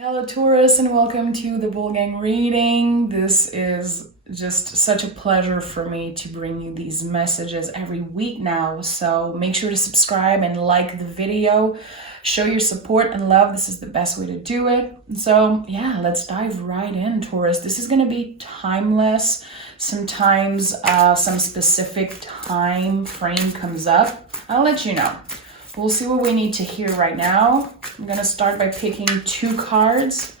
Hello Taurus and welcome to the Bull Gang reading. This is just such a pleasure for me to bring you these messages every week now. So make sure to subscribe and like the video. Show your support and love. This is the best way to do it. So yeah, let's dive right in, Taurus. This is going to be timeless. Sometimes some specific time frame comes up. I'll let you know. We'll see what we need to hear right now. I'm going to start by picking 2 cards.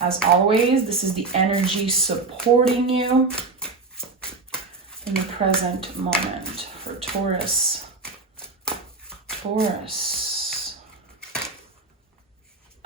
As always, this is the energy supporting you in the present moment for Taurus.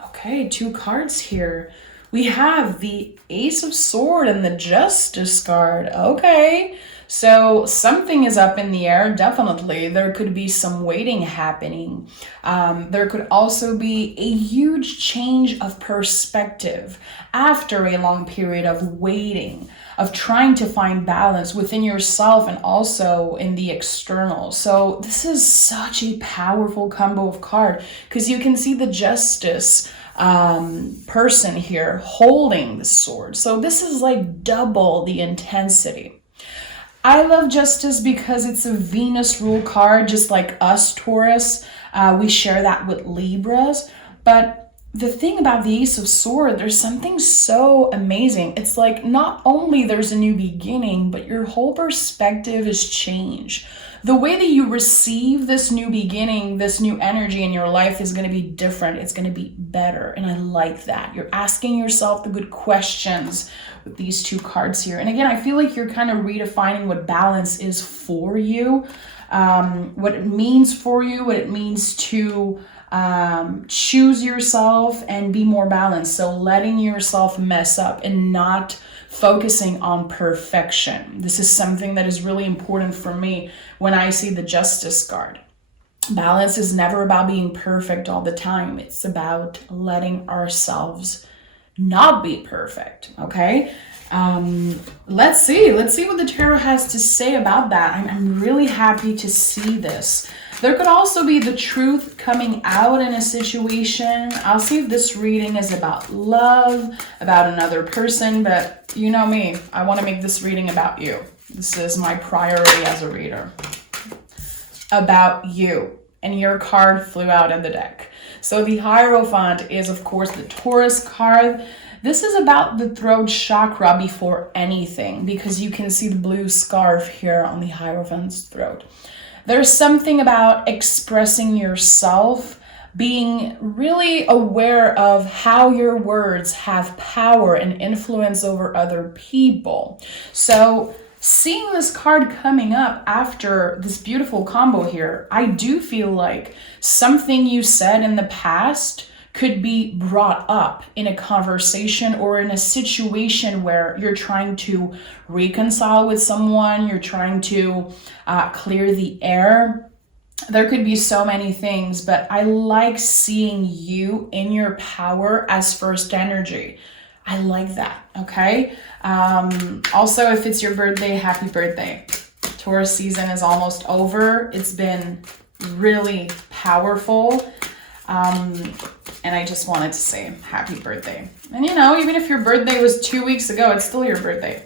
Okay, 2 cards here. We have the Ace of Swords and the Justice card. Okay. So something is up in the air, definitely. There could be some waiting happening. There could also be a huge change of perspective after a long period of waiting, of trying to find balance within yourself and also in the external. So this is such a powerful combo of cards because you can see the Justice person here holding the sword. So this is like double the intensity. I love Justice because it's a Venus rule card, just like us, Taurus. We share that with Libras. But the thing about the Ace of Swords, there's something so amazing. It's like not only there's a new beginning, but your whole perspective is changed. The way that you receive this new beginning, this new energy in your life is going to be different. It's going to be better. And I like that. You're asking yourself the good questions with these 2 cards here. And again, I feel like you're kind of redefining what balance is for you, what it means for you, what it means to choose yourself and be more balanced. So letting yourself mess up and not focusing on perfection. This is something that is really important for me when I see the Justice card. Balance is never about being perfect all the time. It's about letting ourselves not be perfect, okay? Let's see what the tarot has to say about that. I'm really happy to see this. There could also be the truth coming out in a situation. I'll see if this reading is about love, about another person, but you know me, I want to make this reading about you. This is my priority as a reader. About you. And your card flew out in the deck. So the Hierophant is, of course, the Taurus card. This is about the throat chakra before anything, because you can see the blue scarf here on the Hierophant's throat. There's something about expressing yourself, being really aware of how your words have power and influence over other people. So seeing this card coming up after this beautiful combo here, I do feel like something you said in the past could be brought up in a conversation or in a situation where you're trying to reconcile with someone, you're trying to clear the air. There could be so many things, but I like seeing you in your power as first energy. I like that, okay? Also, if it's your birthday, happy birthday. Taurus season is almost over. It's been really powerful. And I just wanted to say happy birthday. And you know, even if your birthday was 2 weeks ago, it's still your birthday.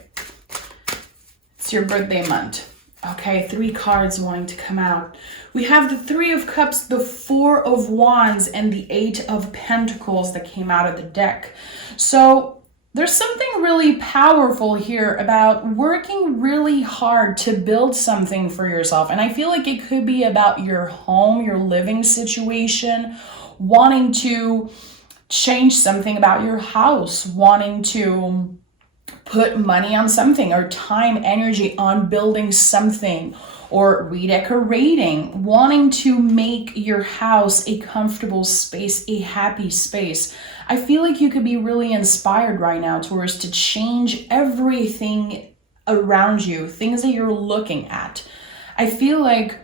It's your birthday month. Okay, 3 cards wanting to come out. We have the 3 of Cups, the 4 of Wands, and the 8 of Pentacles that came out of the deck. So there's something really powerful here about working really hard to build something for yourself. And I feel like it could be about your home, your living situation, wanting to change something about your house, wanting to put money on something or time, energy on building something or redecorating, wanting to make your house a comfortable space, a happy space. I feel like you could be really inspired right now, Taurus, to change everything around you, things that you're looking at. I feel like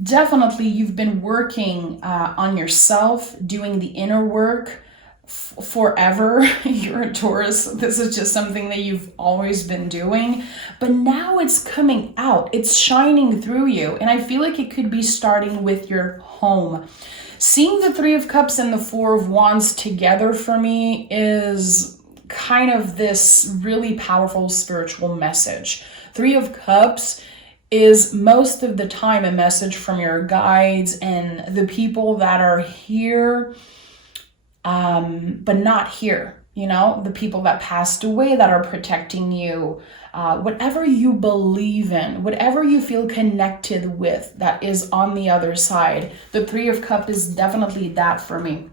definitely you've been working on yourself, doing the inner work forever. You're a Taurus. This is just something that you've always been doing, but now it's coming out. It's shining through you. And I feel like it could be starting with your home. Seeing the Three of Cups and the Four of Wands together for me is kind of this really powerful spiritual message. Three of Cups is most of the time a message from your guides and the people that are here, but not here. You know, the people that passed away that are protecting you, whatever you believe in, whatever you feel connected with that is on the other side. The Three of Cups is definitely that for me.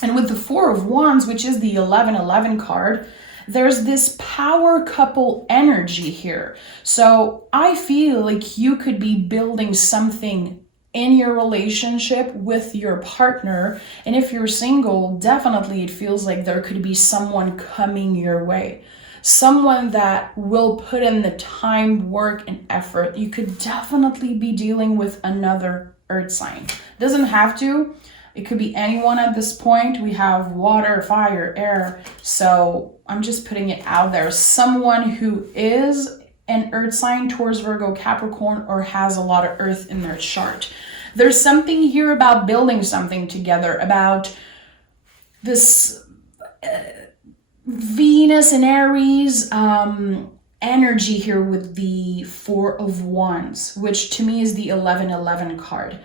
And with the Four of Wands, which is the 1111 card, there's this power couple energy here. So I feel like you could be building something in your relationship with your partner. And if you're single, definitely it feels like there could be someone coming your way. Someone that will put in the time, work, and effort. You could definitely be dealing with another earth sign. Doesn't have to. It could be anyone at this point. We have water, fire, air. So I'm just putting it out there. Someone who is an earth sign, Taurus, Virgo, Capricorn, or has a lot of earth in their chart. There's something here about building something together, about this Venus and Aries energy here with the Four of Wands, which to me is the 1111 card.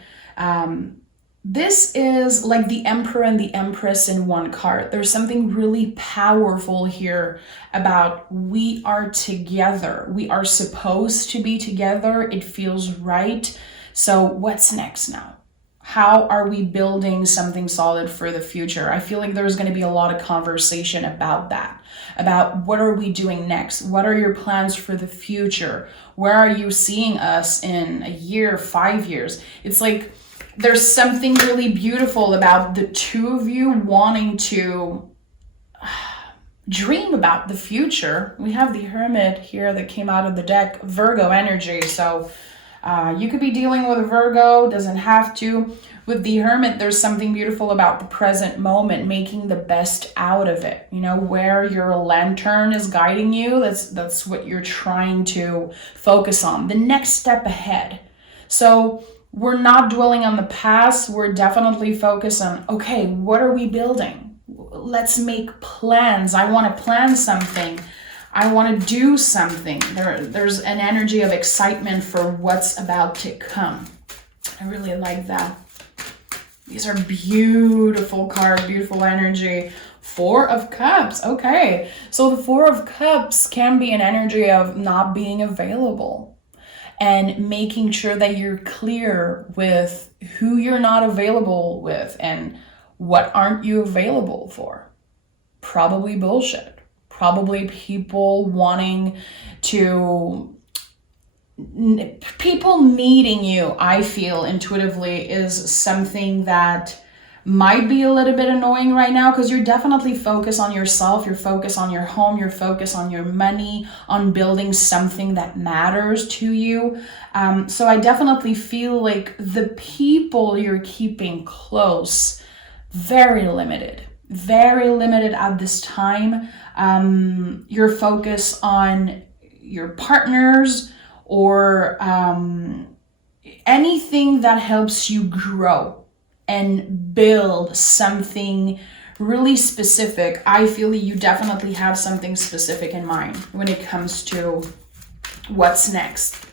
This is like the Emperor and the Empress in one card. There's something really powerful here about we are together. We are supposed to be together. It feels right. So what's next now? How are we building something solid for the future? I feel like there's going to be a lot of conversation about that, about what are we doing next? What are your plans for the future? Where are you seeing us in a year, 5 years? It's like, there's something really beautiful about the two of you wanting to dream about the future. We have the Hermit here that came out of the deck, Virgo energy. So you could be dealing with a Virgo, doesn't have to. With the Hermit, there's something beautiful about the present moment, making the best out of it. You know, where your lantern is guiding you, that's what you're trying to focus on. The next step ahead. So we're not dwelling on the past. We're definitely focused on, okay, what are we building? Let's make plans. I want to plan something. I want to do something. There's an energy of excitement for what's about to come. I really like that. These are beautiful cards, beautiful energy. Four of Cups. Okay. So the Four of Cups can be an energy of not being available. And making sure that you're clear with who you're not available with and what aren't you available for. Probably bullshit. Probably people wanting to... People needing you, I feel intuitively, is something that might be a little bit annoying right now because you're definitely focused on yourself, you're focused on your home, you're focused on your money, on building something that matters to you. So I definitely feel like the people you're keeping close, very limited at this time. Your focus on your partners or anything that helps you grow and build something really specific. I feel you definitely have something specific in mind when it comes to what's next.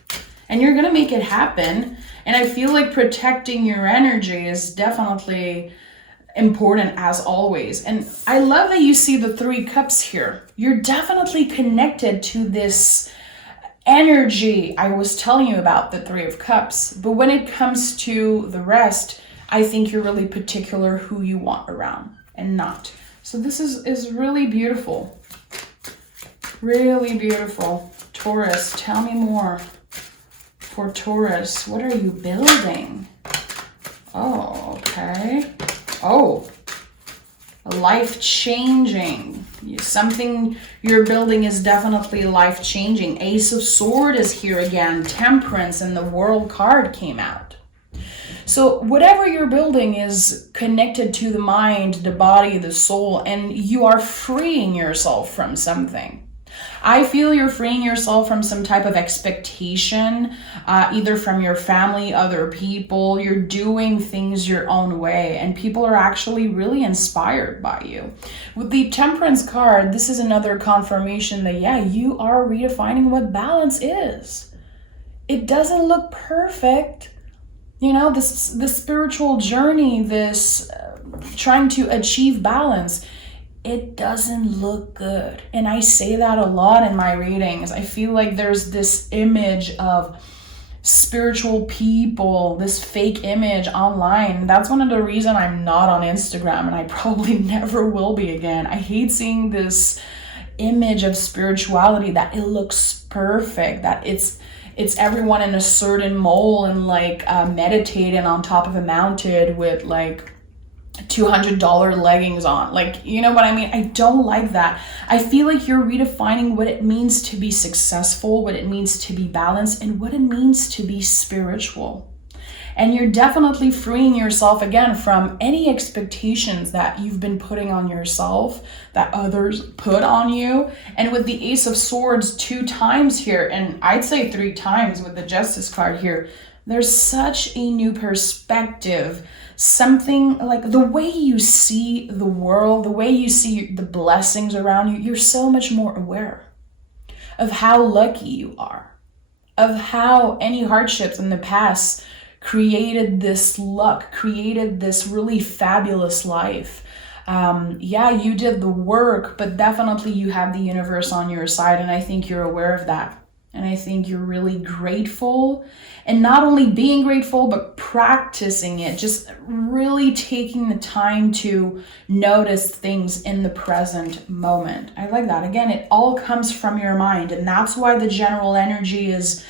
And you're going to make it happen. And I feel like protecting your energy is definitely important as always. And I love that you see the Three Cups here. You're definitely connected to this energy I was telling you about, the Three of Cups. But when it comes to the rest, I think you're really particular who you want around and not. So this is really beautiful. Really beautiful. Taurus, tell me more. For Taurus, what are you building? Oh, okay. Oh, life-changing. Something you're building is definitely life-changing. Ace of Swords is here again. Temperance and the World card came out. So whatever you're building is connected to the mind, the body, the soul, and you are freeing yourself from something. I feel you're freeing yourself from some type of expectation, either from your family, other people. You're doing things your own way, and people are actually really inspired by you. With the Temperance card, this is another confirmation that, yeah, you are redefining what balance is. It doesn't look perfect. You know, this spiritual journey, this trying to achieve balance, it doesn't look good. And I say that a lot in my readings. I feel like there's this image of spiritual people, this fake image online. That's one of the reasons I'm not on Instagram, and I probably never will be again. I hate seeing this image of spirituality that it looks perfect, that it's everyone in a certain mold and like meditating on top of a mountain with like $200 leggings on. Like, you know what I mean? I don't like that. I feel like you're redefining what it means to be successful, what it means to be balanced, and what it means to be spiritual. And you're definitely freeing yourself again from any expectations that you've been putting on yourself, that others put on you. And with the Ace of Swords 2 times here, and I'd say 3 times with the Justice card here, there's such a new perspective. Something like the way you see the world, the way you see the blessings around you, you're so much more aware of how lucky you are, of how any hardships in the past created this luck, created this really fabulous life. Yeah, you did the work, but definitely you have the universe on your side, and I think you're aware of that. And I think you're really grateful, and not only being grateful, but practicing it, just really taking the time to notice things in the present moment. I like that. Again, it all comes from your mind, and that's why the general energy is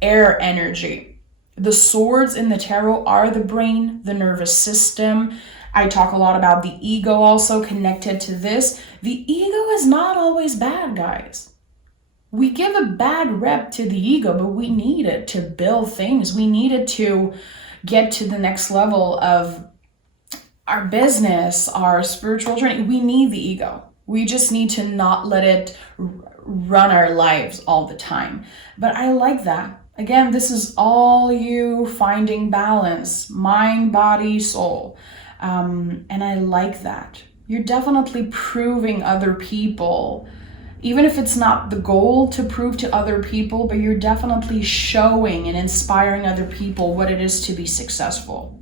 air energy. The swords in the tarot are the brain, the nervous system. I talk a lot about the ego also connected to this. The ego is not always bad, guys. We give a bad rep to the ego, but we need it to build things. We need it to get to the next level of our business, our spiritual journey. We need the ego. We just need to not let it run our lives all the time. But I like that. Again, this is all you finding balance, mind, body, soul. And I like that. You're definitely proving other people, even if it's not the goal to prove to other people, but you're definitely showing and inspiring other people what it is to be successful,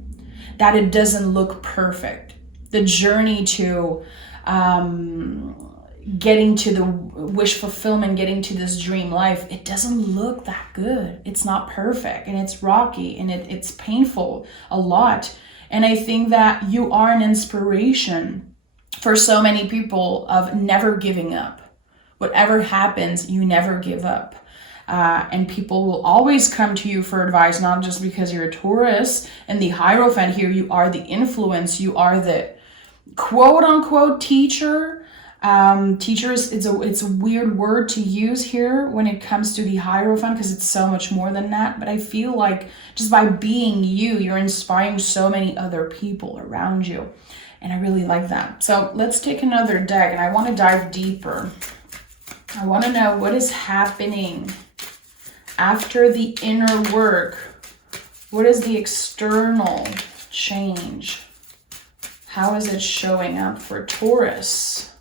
that it doesn't look perfect. The journey to getting to the wish fulfillment, getting to this dream life, it doesn't look that good. It's not perfect, and it's rocky, and it's painful a lot. And I think that you are an inspiration for so many people of never giving up. Whatever happens, you never give up. And people will always come to you for advice, not just because you're a Taurus. And the hierophant here, you are the influence. You are the quote unquote teacher. Teachers, it's a weird word to use here when it comes to the hierophant, because it's so much more than that. But I feel like just by being you, you're inspiring so many other people around you. And I really like that. So let's take another deck, and I want to dive deeper. I want to know what is happening after the inner work. What is the external change? How is it showing up for Taurus?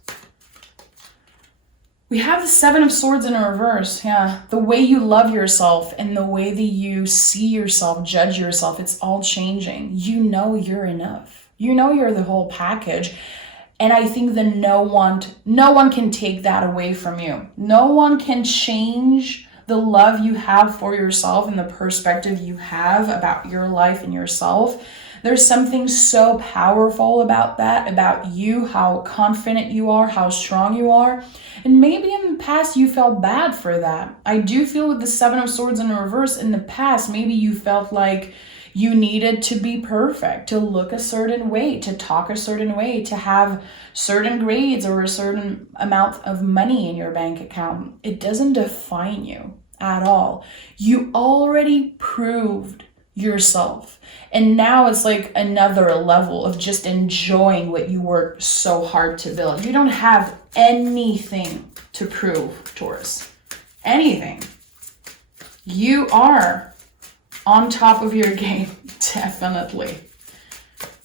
We have the 7 of Swords in reverse. Yeah, the way you love yourself and the way that you see yourself, judge yourself, it's all changing. You know you're enough. You know you're the whole package. And I think that no one can take that away from you. No one can change the love you have for yourself and the perspective you have about your life and yourself. There's something so powerful about that, about you, how confident you are, how strong you are. And maybe in the past you felt bad for that. I do feel with the 7 of Swords in reverse, in the past, maybe you felt like you needed to be perfect, to look a certain way, to talk a certain way, to have certain grades or a certain amount of money in your bank account. It doesn't define you at all. You already proved yourself. And now it's like another level of just enjoying what you worked so hard to build. You don't have anything to prove, Taurus. Anything. You are on top of your game, definitely.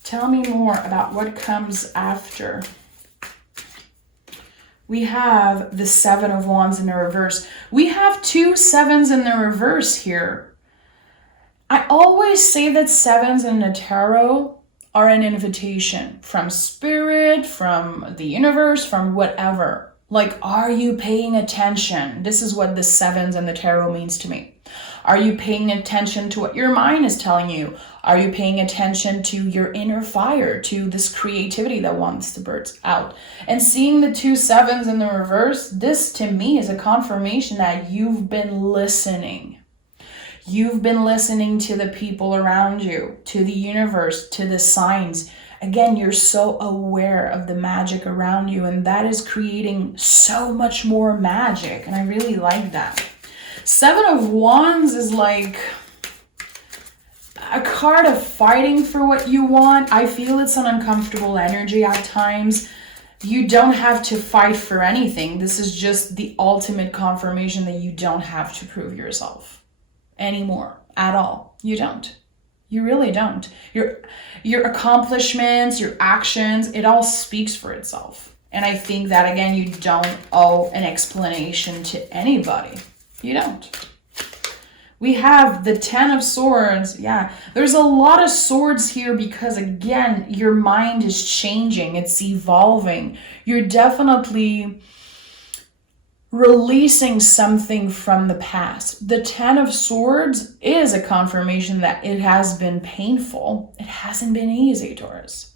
Tell me more about what comes after. We have the Seven of Wands in the reverse. We have 2 sevens in the reverse here. I always say that sevens in the tarot are an invitation from spirit, from the universe, from whatever. Like, are you paying attention? This is what the sevens in the tarot means to me. Are you paying attention to what your mind is telling you? Are you paying attention to your inner fire, to this creativity that wants to burst out? And seeing the 2 sevens in the reverse, this to me is a confirmation that you've been listening. You've been listening to the people around you, to the universe, to the signs. Again, you're so aware of the magic around you, and that is creating so much more magic. And I really like that. 7 of Wands is like a card of fighting for what you want. I feel it's an uncomfortable energy at times. You don't have to fight for anything. This is just the ultimate confirmation that you don't have to prove yourself anymore at all. You don't. You really don't. Your accomplishments, your actions, it all speaks for itself. And I think that, again, you don't owe an explanation to anybody. You don't. We have the 10 of Swords. Yeah, there's a lot of swords here because, again, your mind is changing. It's evolving. You're definitely releasing something from the past. The 10 of Swords is a confirmation that it has been painful. It hasn't been easy, Taurus.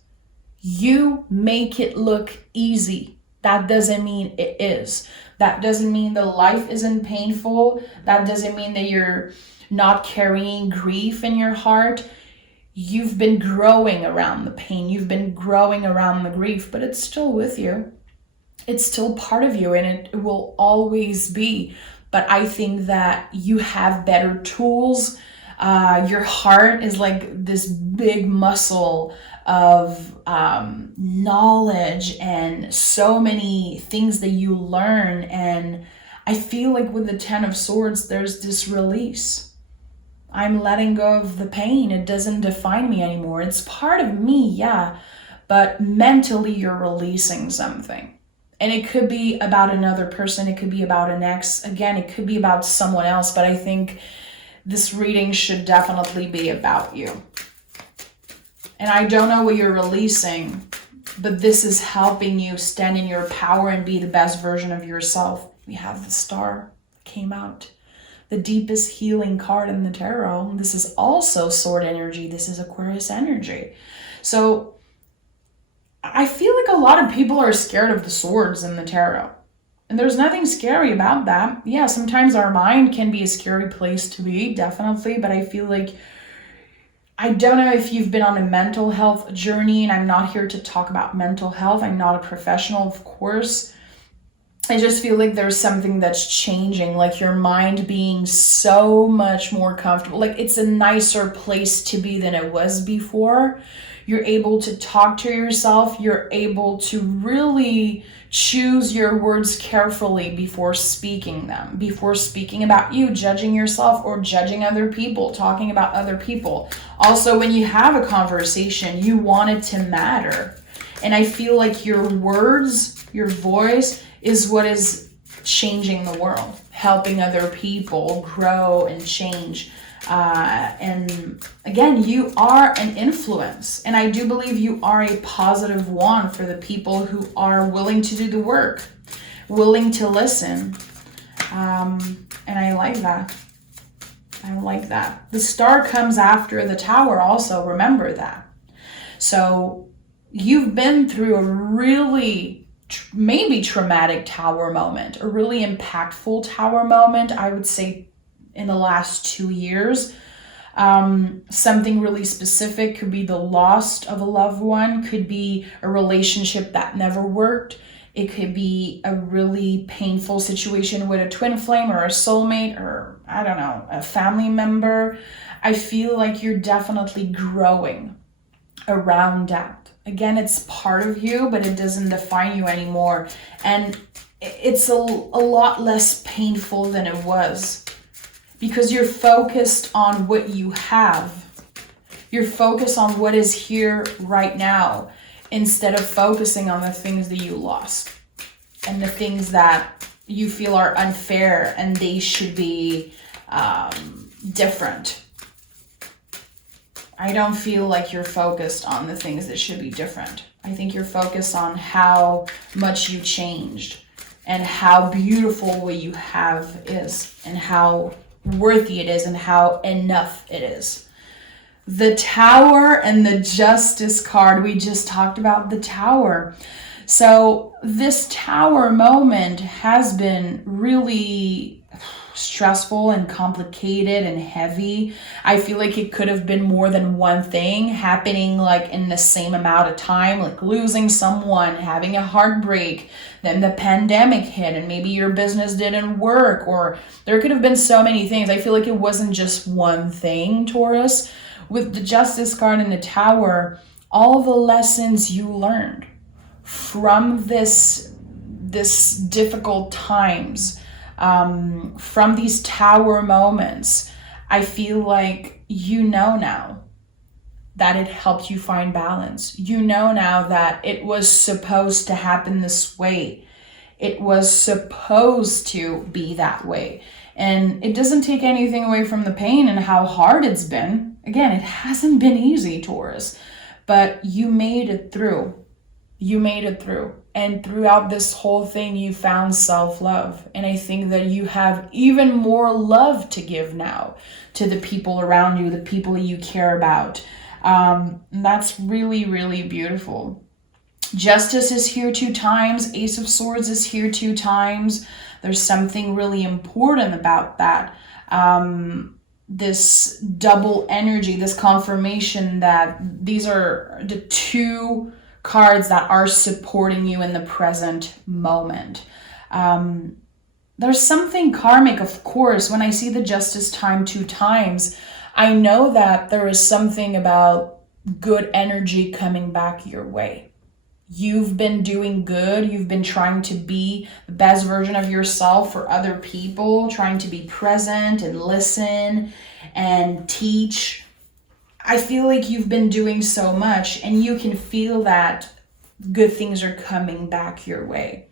You make it look easy. That doesn't mean it is. That doesn't mean the life isn't painful. That doesn't mean that you're not carrying grief in your heart. You've been growing around the pain. You've been growing around the grief, but it's still with you. It's still part of you, and it will always be. But I think that you have better tools. Your heart is like this big muscle of knowledge and so many things that you learn. And I feel like with the 10 of Swords, there's this release. I'm letting go of the pain. It doesn't define me anymore. It's part of me, yeah, but mentally you're releasing something. And it could be about another person. It could be about an ex. Again, it could be about someone else, but I think this reading should definitely be about you. And I don't know what you're releasing, but this is helping you stand in your power and be the best version of yourself. We have the Star came out, the deepest healing card in the tarot. This is also sword energy. This is Aquarius energy. So I feel like a lot of people are scared of the swords in the tarot. And there's nothing scary about that. Yeah, sometimes our mind can be a scary place to be, definitely. But I feel like, I don't know if you've been on a mental health journey, and I'm not here to talk about mental health. I'm not a professional, of course. I just feel like there's something that's changing, like your mind being so much more comfortable. Like it's a nicer place to be than it was before. You're able to talk to yourself. You're able to really choose your words carefully before speaking them, before speaking about you, judging yourself or judging other people, talking about other people. Also, when you have a conversation, you want it to matter. And I feel like your words, your voice is what is changing the world, helping other people grow and change. And again, you are an influence. And I do believe you are a positive one for the people who are willing to do the work, willing to listen. And I like that. I like that. The Star comes after the Tower also, remember that. So you've been through a really maybe traumatic Tower moment, a really impactful Tower moment, I would say in the last 2 years. Something really specific could be the loss of a loved one, could be a relationship that never worked. It could be a really painful situation with a twin flame or a soulmate or, I don't know, a family member. I feel like you're definitely growing around that. Again, it's part of you, but it doesn't define you anymore. And it's a lot less painful than it was, because you're focused on what you have. You're focused on what is here right now, instead of focusing on the things that you lost and the things that you feel are unfair and they should be different. I don't feel like you're focused on the things that should be different. I think you're focused on how much you changed and how beautiful what you have is and how worthy it is and how enough it is. The Tower and the Justice card, we just talked about the Tower. So this Tower moment has been really stressful and complicated and heavy. I feel like it could have been more than one thing happening like in the same amount of time, like losing someone, having a heartbreak, then the pandemic hit and maybe your business didn't work, or there could have been so many things. I feel like it wasn't just one thing, Taurus. With the Justice card and the Tower, all the lessons you learned from this difficult times, from these Tower moments, I feel like you know now that it helped you find balance. You know now that it was supposed to happen this way. It was supposed to be that way. And it doesn't take anything away from the pain and how hard it's been. Again, it hasn't been easy, Taurus, but you made it through. You made it through. And throughout this whole thing, you found self-love. And I think that you have even more love to give now to the people around you, the people you care about. That's really, really beautiful. Justice is here 2 times. Ace of Swords is here 2 times. There's something really important about that. This double energy, this confirmation that these are the 2 cards that are supporting you in the present moment. There's something karmic, of course. When I see the Justice time 2 times, I know that there is something about good energy coming back your way. You've been doing good. You've been trying to be the best version of yourself for other people, trying to be present and listen and teach. I feel like you've been doing so much, and you can feel that good things are coming back your way.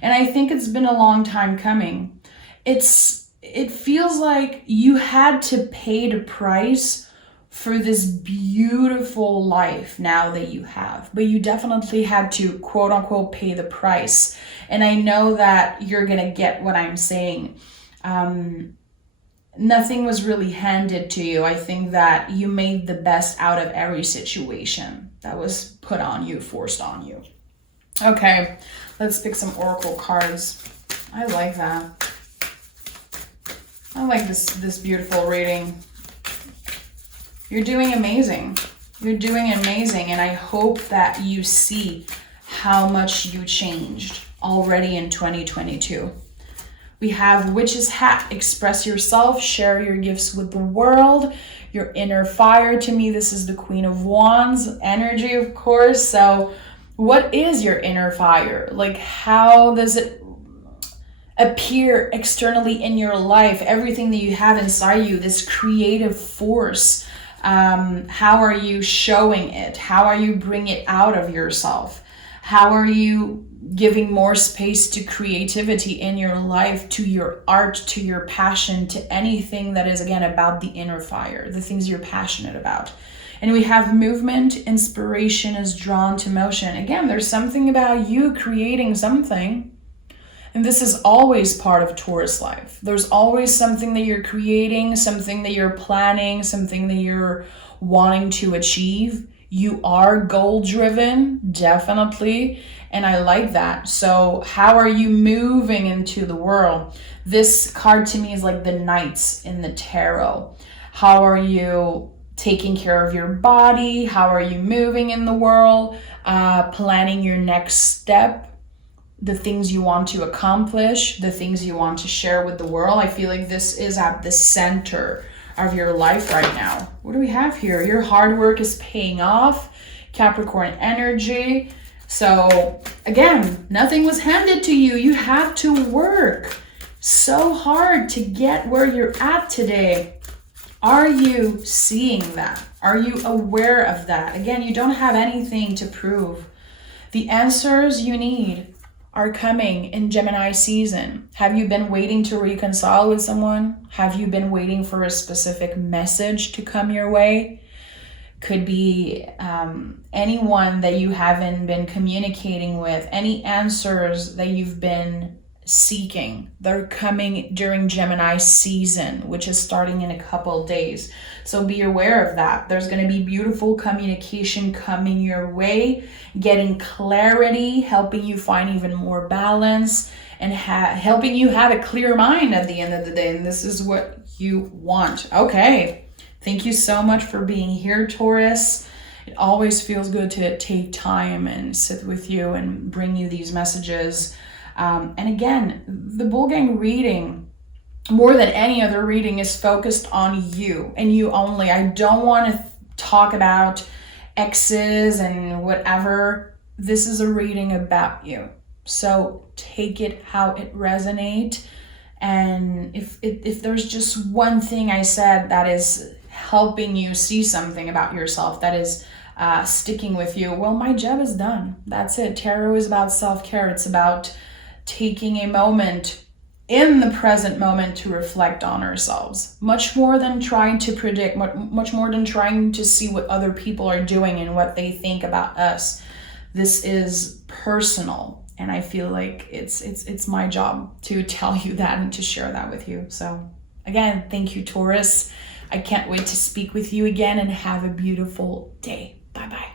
And I think it's been a long time coming. It feels like you had to pay the price for this beautiful life now that you have, but you definitely had to quote unquote pay the price. And I know that you're gonna get what I'm saying. Nothing was really handed to you. I think that you made the best out of every situation that was put on you, forced on you. Okay, let's pick some oracle cards. I like that. I like this beautiful reading. You're doing amazing. You're doing amazing, and I hope that you see how much you changed already in 2022. We have Witch's Hat, express yourself, share your gifts with the world, your inner fire. To me, this is the Queen of Wands energy, of course. So what is your inner fire? Like, how does it appear externally in your life? Everything that you have inside you, this creative force. How are you showing it? How are you bringing it out of yourself? How are you giving more space to creativity in your life, to your art, to your passion, to anything that is, again, about the inner fire, the things you're passionate about? And we have movement, inspiration is drawn to motion. Again, there's something about you creating something. And this is always part of Taurus life. There's always something that you're creating, something that you're planning, something that you're wanting to achieve. You are goal-driven, definitely, and I like that. So how are you moving into the world? This card to me is like the Knights in the tarot. How are you taking care of your body? How are you moving in the world? Planning your next step, the things you want to accomplish, the things you want to share with the world. I feel like this is at the center of your life right now. What do we have here? Your hard work is paying off. Capricorn energy. So again, nothing was handed to you. You have to work so hard to get where you're at today. Are you seeing that? Are you aware of that? Again, you don't have anything to prove. The answers you need are coming in Gemini season. Have you been waiting to reconcile with someone? Have you been waiting for a specific message to come your way? Could be anyone that you haven't been communicating with, any answers that you've been seeking. They're coming during Gemini season, which is starting in a couple days. So be aware of that. There's going to be beautiful communication coming your way, getting clarity, helping you find even more balance, and helping you have a clear mind at the end of the day. And this is what you want. Okay. Thank you so much for being here, Taurus. It always feels good to take time and sit with you and bring you these messages. And again, the Bull Gang reading, more than any other reading, is focused on you and you only. I don't want to talk about exes and whatever. This is a reading about you. So take it how it resonates. And if there's just one thing I said that is helping you see something about yourself that is sticking with you, well, my job is done. That's it. Tarot is about self-care. It's about taking a moment in the present moment to reflect on ourselves, much more than trying to predict, much more than trying to see what other people are doing and what they think about us. This is personal, and I feel like it's my job to tell you that and to share that with you. So again, thank you, Taurus. I can't wait to speak with you again, and have a beautiful day. Bye-bye.